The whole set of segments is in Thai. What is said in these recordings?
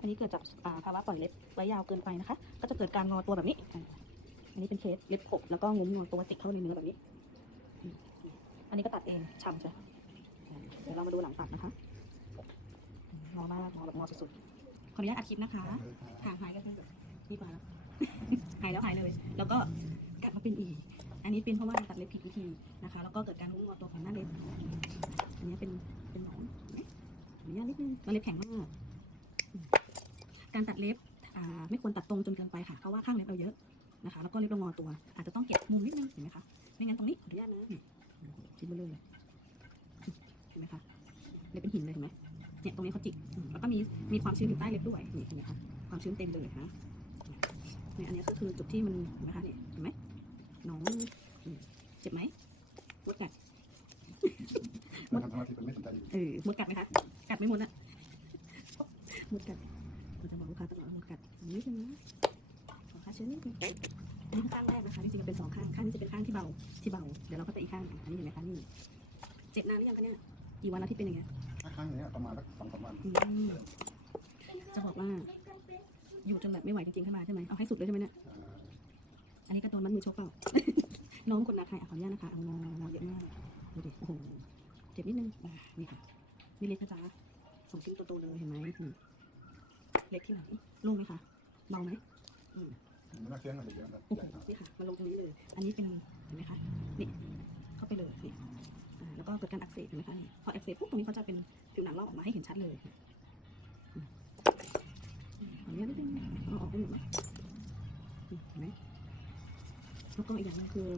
อันนี้เกิดจากอ่าภาวะปล่อยเล็บไว้ยาวเกินไปนะคะ ก็จะเกิดการงอตัวแบบนี้ อันนี้เป็นเคสเล็บขบแล้วก็งุ้มงอตัวติดเข้าในเนื้อแบบนี้ อันนี้ก็ตัดเองช่ำใช่เดี๋ยวเรามาดูหลังตัดนะคะอืมงอมากงอแบบงอสุดๆ ขออนุญาตอัดคลิปนะคะห่างหายกันไปนี่มาแล้วหายแล้วหายเลย แล้วก็กลับมาเป็นอีก อันนี้เป็นเพราะว่าตัดเล็บผิดวิธีนะคะ แล้วก็เกิดการงุ้มงอตัวของหน้าเล็บ อันนี้เป็นเป็นหนองขออนุญาตนิดนึงแล้วเล็บแข็งมาก การตัดเล็บอ่าไม่ควรตัดตรงจนเกินไปค่ะ เพราะว่าข้างเล็บเราเยอะนะคะ แล้วก็เล็บเรางอตัว อาจจะต้องเก็บมุมนิดนึงเห็นไหมคะ ไม่งั้นตรงนี้ขออนุญาตนะนี่ชิ้นเบลอเลยเห็นไหมคะเล็บเป็นหินเลยเห็นไหมเนี่ยตรงนี้เขาจิกอืมแล้วก็มีมีความชื้นอยู่ใต้เล็บด้วยนี่เห็นไหมคะ ความชื้นเต็มเลยนะเนี่ยอันนี้ก็คือจุดที่มันเห็นไหมคะเนี่ยเห็นไหมหน้องอืมเจ็บไหมมดกัดเราทำสมาธิมันไม่สนใจอยู่เออมดกัดไหมคะ กัดไม่มดอะมดกัดเราจะบอกลู กค้าตลอดว่ามดกัดนิดนึงนะขอค่าเชื้อนิดนึงอันนี้ข้างแรกนะคะจริงๆมันเป็นสองข้างข้างนี้จะเป็นข้างที่เบาที่เบาเดี๋ยวเราก็จะอีกข้างอันนี้เห็นไหมคะนี่เจ็บนานหรือยังคะเนี่ยกี่วันแล้วที่เป็นอย่างเงี้ยถ้าครั้งเนี้ยประมาณสักสองสามวันอืมจะบอกว่า อยู่จนแบบไม่ไหวจริงๆขึ้นมาใช่ไหมเอาให้สุดเลยใช่ไหมเนี่ยอ่าอันนี้ก็โดนมัดมือชกเปล่าน้องคนนักใครอะขออนุญาตนะคะเอางองอเยอะมากดูดิโอ้โหเจ็บนิดนึงอ่านี่ค่ะนี่เล็กนะจ๊ะสองชิ้นโตๆเลยเห็นไหมอืมเล็กที่ไหน โล่งไหมคะเบาไหมมันน่าเชื่อมันเยอะนะโอ้ใหโหญ่ครับนี่ค่ะมาลงตรงนี้เลย อันนี้เป็นเห็นไหมคะนี่เข้าไปเลยนี่อ่าแล้วก็เกิดการอักเสบเห็นไหมคะนี่พออักเสบปุ๊บตรงนี้เขาจะเป็นผิวหนังลอกออกมาให้เห็นชัดเลยอืมขออนุญาตนิดนึงเอาออกได้หมดไหมนี่เห็นไหมแล้วก็อีกอย่างหนึงคือ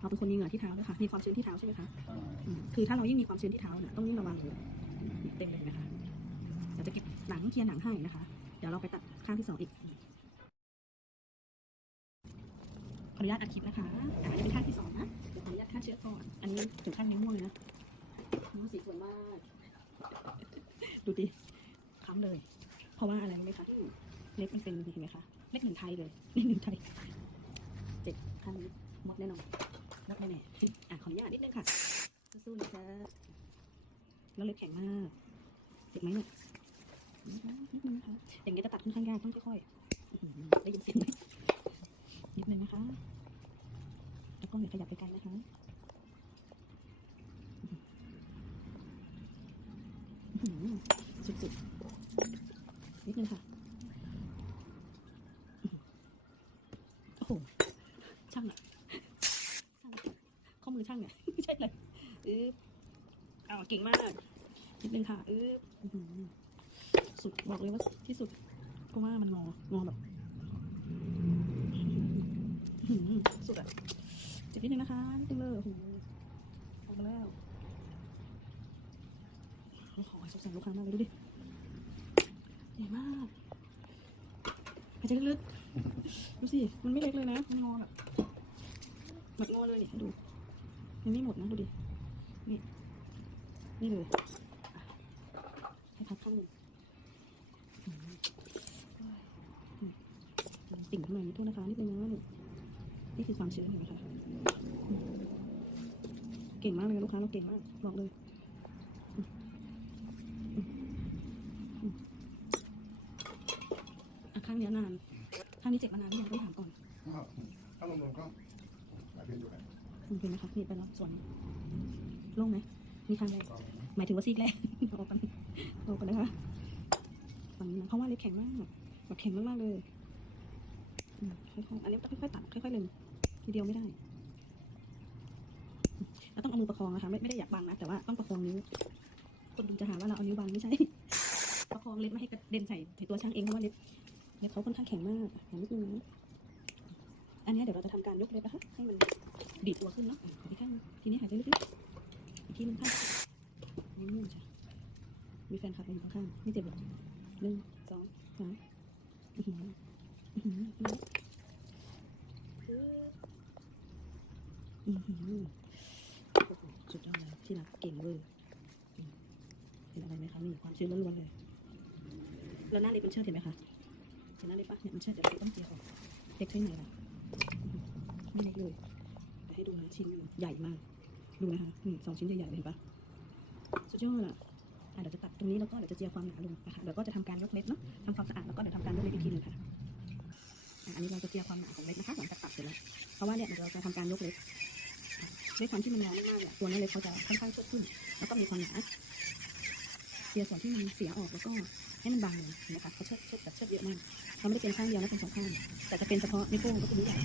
เราเป็นคนมีเหงื่อที่เท้าด้วยค่ะ มีความชื้นที่เท้าใช่ไหมคะอ่าอืมคือถ้าเรายิ่งมีความชื้นที่เท้าเนี่ยต้องยิ่งระวังเลยนี่เต็มเลยนะคะเดี๋ยวจะเก็บหนังเคลียร์หนังให้นะคะ เดี๋ยวเราไปตัด ข้างที่สองอีก ขออนุญาตอัดคลิปนะคะอ่าอันนี้เป็นข้างที่สองนะเดี๋ยวขออนุญาตฆ่าเชื้อก่อน อันนี้ถึงขั้นนิ้วม่วงเลยนะนิ้วสีสวยมาก ดูดิค้ำเลย เพราะว่าอะไรรู้ไหมคะ เล็บมันเป็นเห็นไหมคะ เล็กหนึ่งไทยเลยเล็กหนึ่งไทยเจ็บข้างนี้หมดแน่นอนนับแน่ๆอะขออนุญาตนิดนึงค่ะ สู้ๆนะคะแล้วเล็บแข็งมากเจ็บไหมเนี่ยนิดนึงนะคะ อย่างนี้จะตัดค่อนข้างยากต้องค่อยๆอื้อหือได้ยินเสียงไหมนิดนึงนะคะแล้วก็อย่าขยับไปไกลนะคะสุดๆนิดนึงค่ะโอ้โหช่างอะช่างข้อมือช่างเนี่ยไม่ใช่เลยอึ๊บอ้าวเก่งมากนิดนึงค่ะอื้อ สุดบอกเลยว่าที่สุด เพราะว่ามันงองอแบบสุดอะเจ็บนิดนึงนะคะนิดนึงเลยโอ้โหออกมาแล้วขอให้สงสารลูกค้ามากเลยดูดิใหญ่มากหายใจลึกๆดูสิ มันไม่เล็กเลยนะ มันงอแบบแบบงอเลยนี่ดูยังไม่หมดนะดูดิ นี่ นี่เลยอะให้พักข้างหนึ่งอืมอืมติ่งข้างในนิดโท ษนะคะนิดนึงนะนี่นี่คือความชื้นเห็นไหมคะอืมเก่งมากเลยนะลูกค้าเราเก่งมากบอกเลยอืมอืมอืมอะข้างเนี้ยนานข้างนี้เจ็บมานานหรือยังต้องถามก่อนก็ถ้ารวมๆก็หลายเดือนอยู่แหละคุณเป็นไหมคะมีไปแล้วส่วนนี้โล่งไหมมีข้างแรกก็หมายถึงว่าซีกแรกเอากันเอากันนะคะฝั่งนี้นะเพราะว่าเล็บแข็งมากแบบแข็งมากๆเลยอืม ค่อยๆอันนี้ต้องค่อยๆตัดค่อยๆเล็งทีเดียวไม่ได้แล้วต้องเอามือประคองนะคะไม่ไม่ได้อยากบังนะแต่ว่าต้องประคองนิ้วคนดูจะหาว่าเราเอานิ้วบังไม่ใช่ ประคองเล็บไม่ให้กระเด็นใส่ใส่ตัวช่างเองเพราะว่าเล็บเล็บเขาค่อนข้างแข็งมากอะนิดนึงนะอันนี้เดี๋ยวเราจะทำการยกเล็บนะคะให้มันดีดตัวขึ้นเนาะอีกข้างทีนี้หายใจลึกๆอีกทีนึงข้างนี่ม่งจ้ะมีแฟนคลับอยู่ข้างๆไม่เจ็บหรอกหนึ่งสองสาม สุดยอดเลยที่รักเก่งเวอร์เห็นอะไรไหมคะนี่ความชื้นล้วนๆเลย แล้วหน้าเล็บมันเชิดเห็นไหมคะเห็นหน้าเล็บปะเนี่ยมันเชิดเดี๋ยวต้องเจียออกเล็กใช่ไหมล่ะไม่เล็กเลยให้ดูนะชิ้นใหญ่มาก ดูนะคะนี่สองชิ้นใหญ่ๆเลยเห็นปะสุดยอดอะเดี๋ยวจะตัดตรงนี้แล้วก็เดี๋ยวจะเจียความหนาลงนะคะเดี๋ยวก็จะทำการยกเล็บเนาะทำความสะอาดแล้วก็เดี๋ยวทำการยกเล็บอีกทีหนึงค่ะ อันนี้เราจะเจียความหนาของเล็บนะคะหลังจากตัดเสร็จแล้ว เพราะว่าเนี่ยเราจะทำการยกเล็บด้วยความที่มันยาวมากๆเนี่ยตัวนื้อเล็บเขาจะค่อนข้างเชิดขึ้น แล้วก็มีความหนาเจียส่วนที่มันเสียออกแล้วก็ให้มันบางลงนะคะเขาเชิดเชิดแบบเชิดเยอะมากเราไม่ได้เป็นข้างเดียวนะเป็นสองข้างแต่จะเป็นเฉพาะนิ้วโป้งก็คือนิ้วใหญ่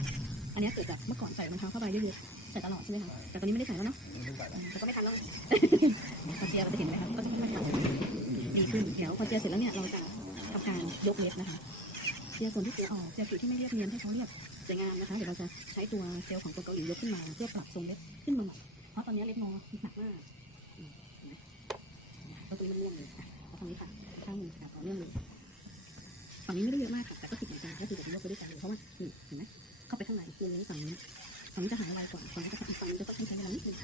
อันนี้เกิดจากเมื่อก่อนใส่รองเท้าผ้าใบเยอะๆใส่ตลอดใช่ไหมคะแต่ตอนนี้ไม่ได้ใส่แล้วเนาะแต่ก็ไม่ทันแล้วพอเจียเราจะเห็นไหมคะก็จะค่อยๆดีขึ้นเดี๋ยวพอเจียเสร็จแล้วเนี่ยเราจะทำการยกเล็บนะคะ เจียส่วนที่เสียออกเจียจุดที่ไม่เรียบเนียนให้เขาเรียบสวยงามนะคะ เดี๋ยวเราจะใช้ตัวเซลล์ของตัวเกาหลียกขึ้นมาเพื่อปรับทรงเล็บขึ้นมาหม่เพราะตอนนี้เล็บงอหนักมากก็ตรงนี้มันเลื่องเลยค่ะเอาตรงนี้ค่ะข้างหนึ่งค่ะต่อเนื่องเลยฝั่งนี้ไม่ได้เยอะมากค่ะแต่ก็ติดเหมือนกันก็คือแบบยกไปด้วยกันเลยเพราะว่านี่เห็นไหมเข้าไปข้างในคือนี้ฝั่งนี้ฝั่งนี้จะหายไวกว่าฝั่งนี้จะฝั่งนี้จะต้องใช้เวลานิดนึง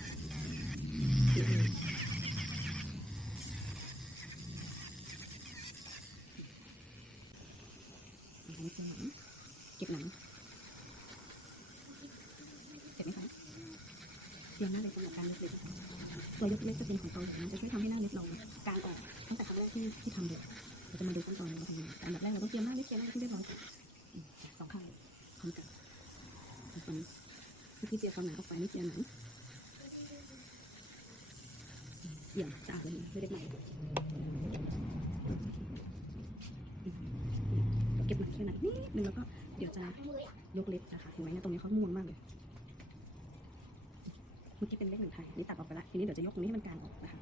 นี้คือหนังเก็บหนังเจ็บไหมคะเรียนหน้าเล็บสำหรับการยกเล็บตัวยกเล็บจะเป็นของเกาหลีจะช่วยทำให้หน้าเล็บเรากางออกตั้งแต่ครั้งแรกที่ที่ทำเลยเราจะมาดูขั้นตอนเราทำยังไงอันดับแรกเราต้องเตรียมหน้าเล็บเตรียมหน้าเล็บให้เรียบร้อยก่อนอืมสองข้างพร้อมกันตอนนี้เมื่อกี้เจียความหนาออกไปนี่เจียหนังเอี่ยมสะอาดเลยไม่ได้ใหม ก็บหนักแค่ไหนนิดนึงแล้วก็เดี๋ยวจะยกเล็บนะคะเห็นไหมเนี่ยตรงนี้เขาม้วนมากเลยเมื่อกี้เป็นเลขหนึ่งไทยนี่ตัดออกไปละทีนี้เดี๋ยวจะยกตรงนี้ให้มันกลางออกนะคะ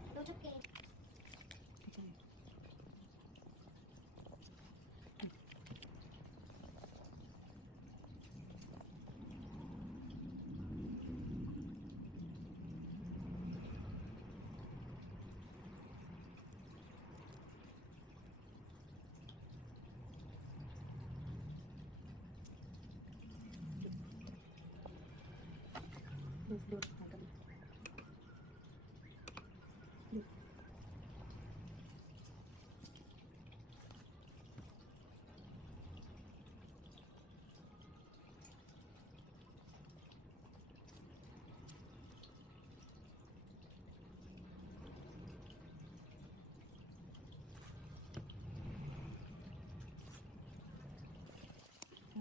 ดูดูหากันดู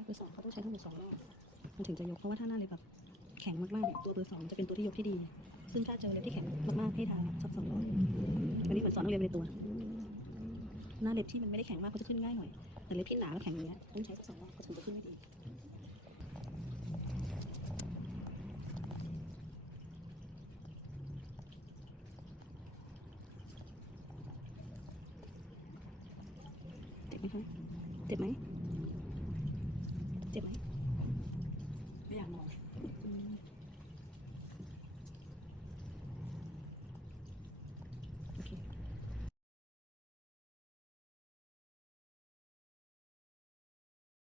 เบอสองเขาต้องใช้ทั้งหมดสองรอบมันถึงจะยกเพราะว่าถ้าหน้าเลยแบบ แข็งมากๆเนี่ยตัวเบอร์สองจะเป็นตัวที่ยกที่ดี ซึ่งถ้าเจอเล็บที่แข็งมากๆให้ทาชัอปสองร้อยอันนี้เหมือนสอนนักเรียนในตัว หน้าเล็บที่มันไม่ได้แข็งมากก็จะขึ้นง่ายหน่อยแต่เล็บที่หนาแล้วแข็งอย่างเงี้ยต้องใช้ชัอปสองร้อยก็ถึงจะขึ้นไม่ดีไหมเจ็บไหม เจ็บไหม ไม่อยากมอง Mm-hmm.